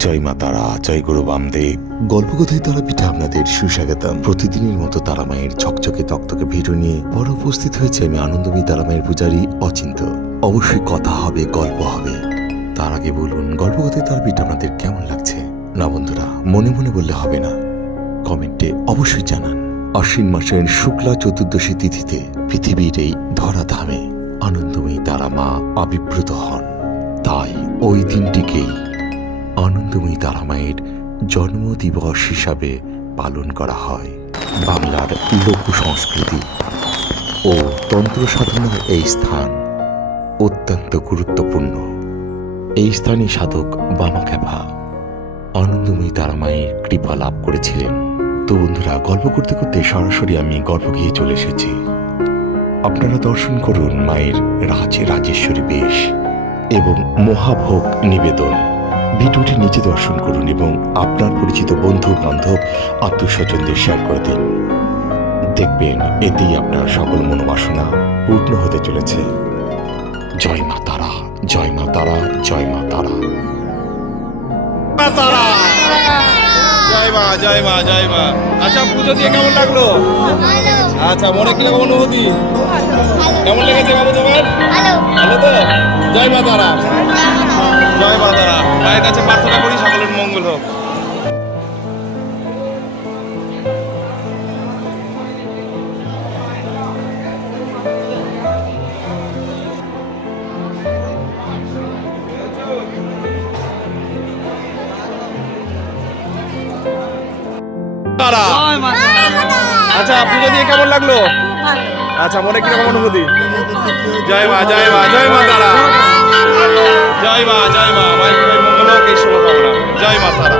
জয় মা তারা, জয় গুরু বামদেব। গল্পকথায় তারাপীঠে আপনাদের সুস্বাগতম। প্রতিদিনের মতো তারামায়ের ঝকঝকে তকতকে ভিডিও নিয়ে বড় উপস্থিত হয়েছে আমি আনন্দময়ী তারামায়ের পূজারী অচিন্ত। অবশ্যই কথা হবে, গল্প হবে। তার আগে বলুন গল্পকথায় তারাপীঠ আপনাদের কেমন লাগছে? না বন্ধুরা, মনে মনে বললে হবে না, কমেন্টে অবশ্যই জানান। আশ্বিন মাসের শুক্লা চতুর্দশী তিথিতে পৃথিবীর এই ধরাধামে আনন্দময়ী তারা মা আবির্ভূত হন। তাই ওই দিনটিকেই আনন্দময়ী তারা মায়ের জন্মদিবস হিসাবে পালন করা হয়। বাংলার লোক সংস্কৃতি ও তন্ত্র সাধনার এই স্থান অত্যন্ত গুরুত্বপূর্ণ। এই স্থানে সাধক বামাখ্যাপা আনন্দময়ী তারা মায়ের কৃপা লাভ করেছিলেন। তো বন্ধুরা, গল্প করতে করতে সরাসরি আমি গল্প গিয়ে চলে এসেছি। আপনারা দর্শন করুন মায়ের রাজেশ্বরী বেশ এবং মহাভোগ নিবেদন। ভিডিওটি নিচে দর্শন করুন এবং আপনার পরিচিত বন্ধু বান্ধব আত্মীয়স্বজনদের শেয়ার করে দিন। দেখবেন এতেই আপনার সকল মনোবাসনা পূর্ণ হতে চলেছে। জয় মা তারা, জয় মা তারা, জয় মা তারা। জয় মা, জয় মা, জয় মা। আচ্ছা, পুজো দিয়ে কেমন লাগলো? আচ্ছা, মনে কিরকম অনুভূতি? কেমন লেগেছে বাবু তোমার? ভালো তো? জয় মা তারা, জয় মা তারা। মায়ের কাছে প্রার্থনা করি সকলের মঙ্গল হোক। আচ্ছা, পুজো দিয়ে কেমন লাগলো? আচ্ছা, মনে কিরকম অনুভূতি? জয় মা, জয় মা, জয় মা তারা, জয় মা, জয় মা। মায়ের মঙ্গল হোক, এই শুভকামনা। জয় মা তারা।